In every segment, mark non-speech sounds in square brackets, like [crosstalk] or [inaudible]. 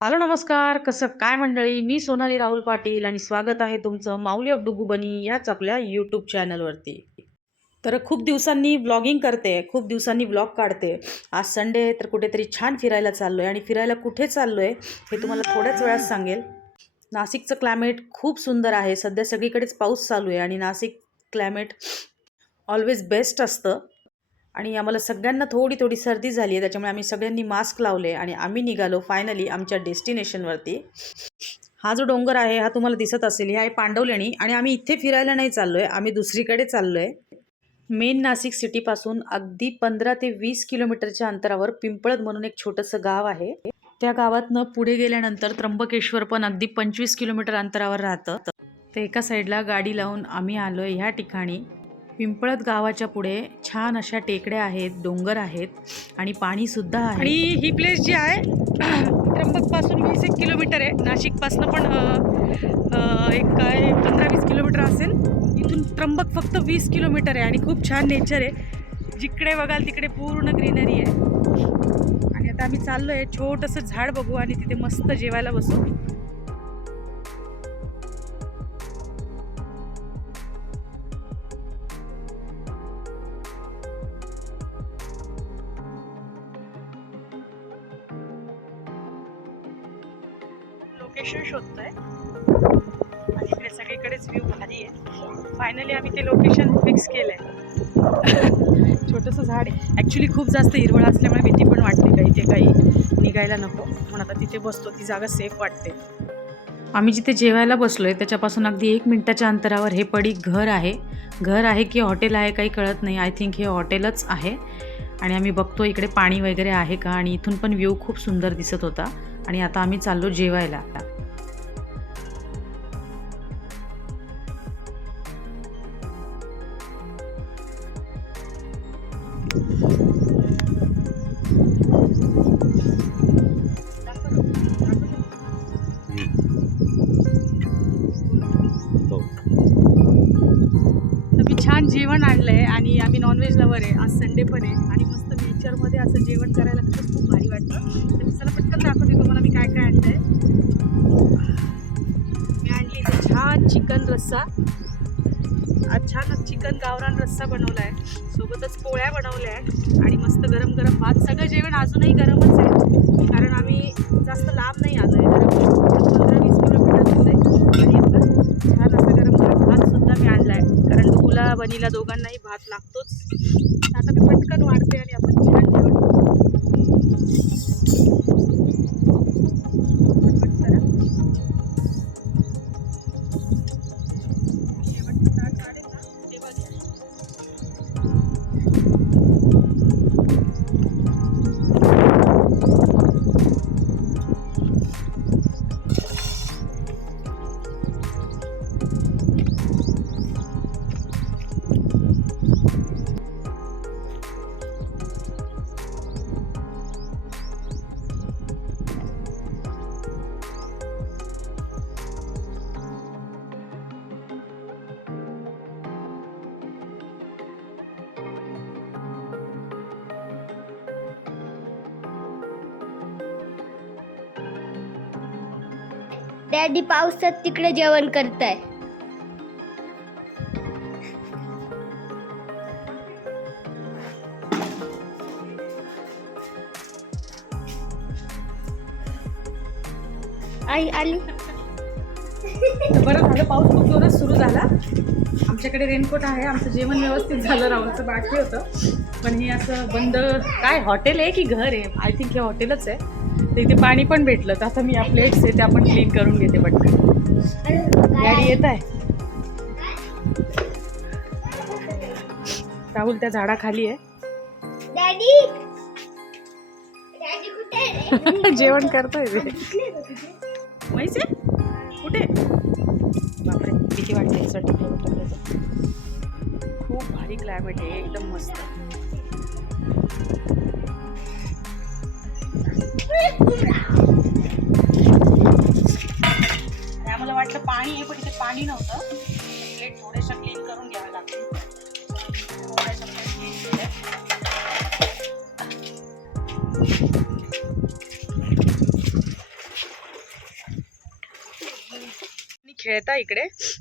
Hello नमस्कार. कसं काय मंडळी? मी सोनाली राहुल पाटील आणि स्वागत आहे तुमचं माऊली ऑफ डुगुबनी याच आपल्या यूट्यूब चॅनलवरती तर खूप दिवसांनी ब्लॉगिंग करते खूप दिवसांनी ब्लॉग काढते. आज संडे तर कुठेतरी छान फिरायला चाललो आहे आणि फिरायला कुठे चाललो आहे हे तुम्हाला थोड्याच वेळात सांगेल. नाशिकचं क्लायमेट खूप सुंदर आहे. सध्या सगळीकडेच पाऊस चालू आहे आणि नाशिक क्लायमेट ऑलवेज बेस्ट असतं. आणि आम्हाला सगळ्यांना थोडी थोडी सर्दी झाली आहे त्याच्यामुळे आम्ही सगळ्यांनी मास्क लावले आणि आम्ही निघालो फायनली आमच्या डेस्टिनेशनवरती हा जो डोंगर आहे हा तुम्हाला दिसत असेल हे आहे पांडवलेणी आणि आम्ही इथे फिरायला नाही चाललो आहे आम्ही दुसरीकडे चाललो आहे मेन नाशिक सिटीपासून अगदी पंधरा ते वीस किलोमीटरच्या अंतरावर पिंपळद म्हणून एक छोटंसं गाव आहे. त्या गावातनं पुढे गेल्यानंतर त्र्यंबकेश्वर पण अगदी पंचवीस किलोमीटर अंतरावर राहतं. तर एका साईडला गाडी लावून आम्ही आलो आहे ह्या ठिकाणी. पिंपळत गावाच्या पुढे छान अशा टेकड्या आहेत डोंगर आहेत आणि पाणीसुद्धा आहे. आणि ही प्लेस जी आहे त्र्यंबकपासून वीस एक किलोमीटर आहे. नाशिकपासनं पण एक काय पंधरा वीस किलोमीटर असेल. इथून त्र्यंबक फक्त वीस किलोमीटर आहे आणि खूप छान नेचर आहे. जिकडे बघाल तिकडे पूर्ण ग्रीनरी आहे. आणि आता आम्ही चाललो आहे छोटंसं झाड बघू आणि तिथे मस्त जेवायला बसू. लोकेशन शोधतोय. आणि इकडे सगळीकडेच व्ह्यू भारी आहे. फायनली आम्ही ते लोकेशन फिक्स केलं आहे छोटंसं झाड आहे. ॲक्च्युली खूप जास्त हिरवळ असल्यामुळे भीती पण वाटते काही ते काही निघायला नको. म्हणून आता तिथे बसतो. ती जागा सेफ वाटते. आम्ही जिथे जेवायला बसलो आहे त्याच्यापासून अगदी एक मिनटाच्या अंतरावर हे पडीक घर आहे. घर आहे की हॉटेल आहे काही कळत नाही. आय थिंक हे हॉटेलच आहे. आणि आम्ही बघतो इकडे पाणी वगैरे आहे का? आणि इथून पण व्ह्यू खूप सुंदर दिसत होता. आणि आता आम्ही चाललो जेवायला. तर मी छान जेवण आणलं आहे आणि आम्ही नॉनव्हेज लवर आहे. आज संडे पण आहे आणि मस्त नेचरमध्ये असं जेवण करायला चिकन रस्सा. छान चिकन गावरान रस्सा बनवला आहे सोबतच पोळ्या बनवल्या आहे आणि मस्त गरम गरम भात. सगळं जेवण अजूनही गरमच आहे. कारण आम्ही जास्त लांब नाही आलो आहे पंधरा वीस किलोमीटर दूर आहे. आणि आपलं छान असा गरम गरम भातसुद्धा मी आणला आहे कारण तुला बनीला दोघांनाही भात लागतोच. तर आता मी पटकन वाढते आणि आपण छान जेवण डॅडी पावसात तिकडे जेवण करताय. आई आली. बरं झालं पाऊस खूप जोरात सुरू झाला. आमच्याकडे रेनकोट आहे आमचं जेवण व्यवस्थित झालं राहूनचं बाकी होतं. पण हे असं बंद काय हॉटेल आहे की घर आहे? आय थिंक हे हॉटेलच आहे. तर इथे पाणी पण भेटलं. तर आता मी आपले प्लेट्स ते आपण क्लीन करून घेते पटकन. गाडी येत आहे? राहुल त्या झाडाखाली आहे. [laughs] जेवण करतोय कुठे? बापरे किती वाटते खूप भारी क्लायमेट आहे एकदम मस्त. आम्हाला वाटलं पाणी आहे पण इथे पाणी नव्हतं. प्लेट थोडेशा क्लीन करून घ्यावं लागतं थोड्याशा खेळता इकडे.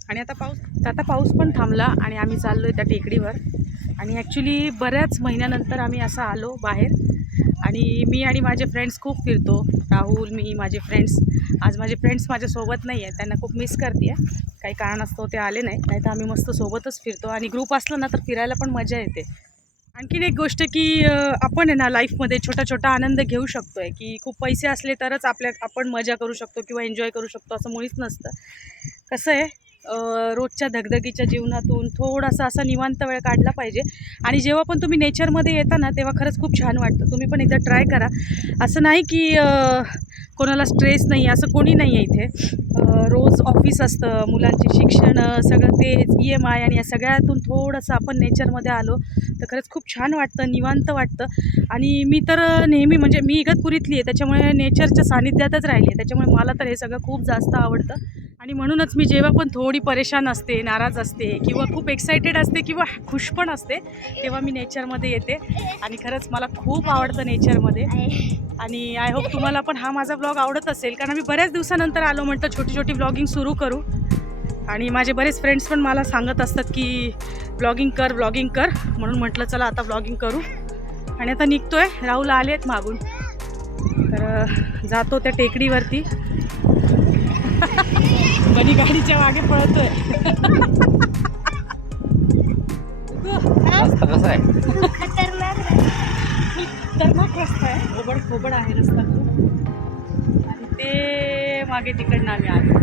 आणि आता पाऊस आता पाऊस पण थांबला आणि आम्ही चाललो आहे त्या टेकडीवर. आणि ॲक्च्युली बऱ्याच महिन्यानंतर आम्ही असं आलो बाहेर. आणि मी आणि माझे फ्रेंड्स खूप फिरतो. राहुल मी माझे फ्रेंड्स आज माझे फ्रेंड्स माझ्यासोबत नाही आहेत. त्यांना खूप मिस करते आहे काही कारणास्तव ते आले नाही नाही तर आम्ही मस्त सोबतच फिरतो. आणि ग्रुप असलं ना तर फिरायला पण मजा येते. आणखीन एक गोष्ट की आपण आहे ना लाईफमध्ये छोटा छोटा आनंद घेऊ शकतो आहे की खूप पैसे असले तरच आपल्या आपण मजा करू शकतो किंवा एन्जॉय करू शकतो असं मुळीच नसतं. कसं आहे? रोजच्या धगधगीच्या जीवनातून थोडासा असा निवांत वेळ काढला पाहिजे. आणि जेव्हा पण तुम्ही नेचरमध्ये येता ना तेव्हा खरंच खूप छान वाटतं. तुम्ही पण एकदा ट्राय करा. असं नाही की कोणाला स्ट्रेस नाही आहे असं कोणी नाही आहे इथे. रोज ऑफिस असतं मुलांचे शिक्षण सगळं तेच ई एम आय आणि या सगळ्यातून थोडंसं आपण नेचरमध्ये आलो तर खरंच खूप छान वाटतं निवांत वाटतं. आणि मी तर नेहमी म्हणजे मी इगतपुरीतली आहे त्याच्यामुळे नेचरच्या सानिध्यातच राहिली आहे. त्याच्यामुळे मला तर हे सगळं खूप जास्त आवडतं. आणि म्हणूनच मी जेव्हा पण थोडी परेशान असते नाराज असते किंवा खूप एक्सायटेड असते किंवा खुश पण असते तेव्हा मी नेचरमध्ये येते. आणि खरंच मला खूप आवडतं नेचरमध्ये आणि आय होप तुम्हाला पण हा माझा ब्लॉग आवडत असेल. कारण मी बऱ्याच दिवसानंतर आलो म्हणतो छोटी छोटी ब्लॉगिंग सुरू करू. आणि माझे बरेच फ्रेंड्स पण मला सांगत असतात की ब्लॉगिंग कर ब्लॉगिंग कर. म्हणून म्हटलं चला आता ब्लॉगिंग करू. आणि आता निघतोय. राहुल आले आहेत मागून. तर जातो त्या टेकडीवरती. बनी गाडीच्या मागे पळतोय. रस्ता कसा आहे? खतरनाक. खतरनाक रस्ता आहे. खोबड खोबड आहे रस्ता. खूप आणि ते मागे तिकडनं आम्ही आलो.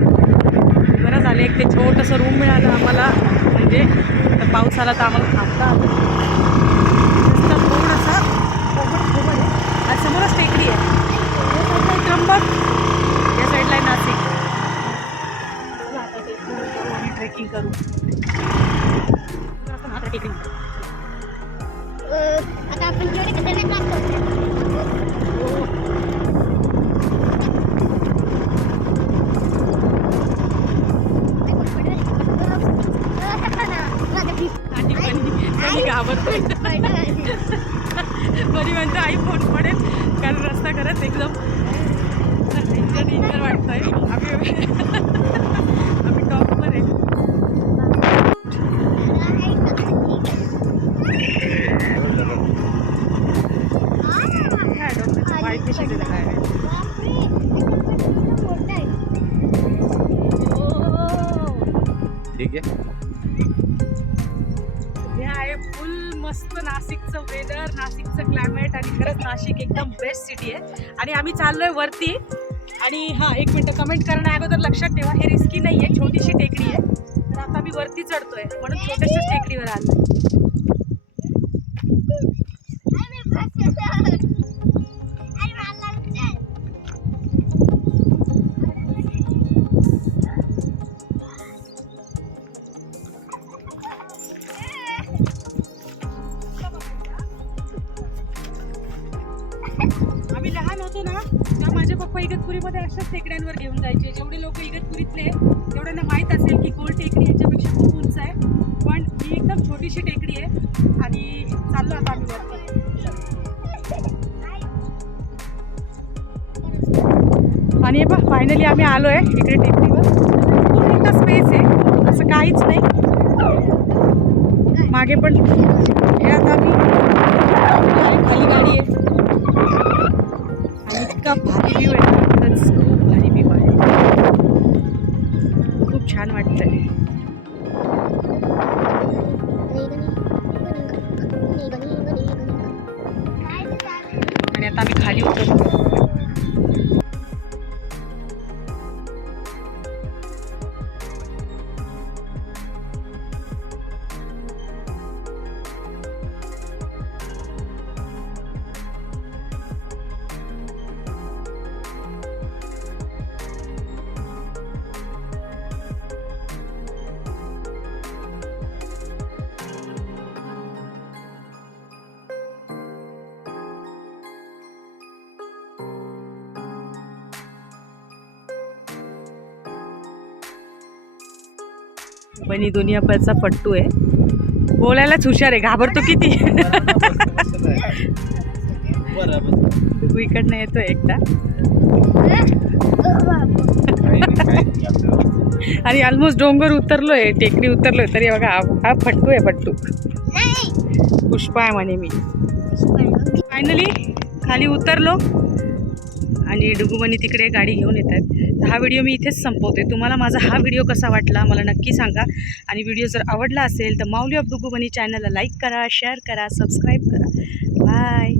बरं झालं एक ते छोटंसं रूम मिळालं आम्हाला. म्हणजे तर पाऊस आला तर आम्हाला थांबता आलं रस्ता थोडासा खोबड खोबड आहे. आणि समोरच टेकडी आहे. त्र्यंबक नाशिक. ट्रेकिंग करू. आता टेकडी आता आपण घाबरतोय बरी म्हणतो आई फोन पडेल. कारण रस्ता खरंच एकदम. डेंजर वाटतोय. आम्ही आम्ही काय ठीक आहे. हे आहे फुल मस्त नाशिकचं वेदर नाशिकचं क्लायमेट आणि खरंच नाशिक एकदम बेस्ट सिटी आहे. आणि आम्ही चाललोय वरती. आणि हां एक मिनटं कमेंट करण्या अगोदर लक्षात ठेवा हे रिस्की नाही आहे छोटीशी टेकडी आहे. तर आता आम्ही वरती चढतोय म्हणून छोट्याशाच टेकडीवर आलो आम्ही लहान होतो ना तेव्हा माझे पप्पा इगतपुरीमध्ये अशाच टेकड्यांवर घेऊन जायचे. जेवढे लोक इगतपुरीतले तेवढ्यांना माहीत असेल की गोल टेकडी याच्यापेक्षा खूप उंच आहे. पण ही एकदम छोटीशी टेकडी आहे आणि चाललो आता आम्ही वरती. आणि हे फायनली आम्ही आलो आहे इकडे टेकडीवर. खूप मोठा स्पेस आहे. असं काहीच नाही. मागे पण हे आता आम्ही खाली गाडी आहे. इतका भारी व्ह्यू आहे. खरंच खूप भारी व्ह्यू आहे खूप छान वाटतंय. आणि आता आम्ही खाली उतरतो. बनी दुनिया परचा फट्टू आहे. बोलायलाच हुशार आहे. घाबरतो किती? तू इकडनं येतो एकटा. आणि ऑलमोस्ट डोंगर उतरलोय टेकडी उतरलोय तरी बघा हा फट्टू आहे फट्टू पुष्पा आहे म्हणे मी. फायनली खाली उतरलो. आणि डुगुबनी तिकडे गाडी घेऊन येत आहेत. तर हा व्हिडिओ मी इथेच संपवते. तुम्हाला माझा हा व्हिडिओ कसा वाटला मला नक्की सांगा. आणि व्हिडिओ जर आवडला असेल तर माऊली ऑफ डुगुबनी चॅनलला लाईक करा शेअर करा सबस्क्राईब करा. बाय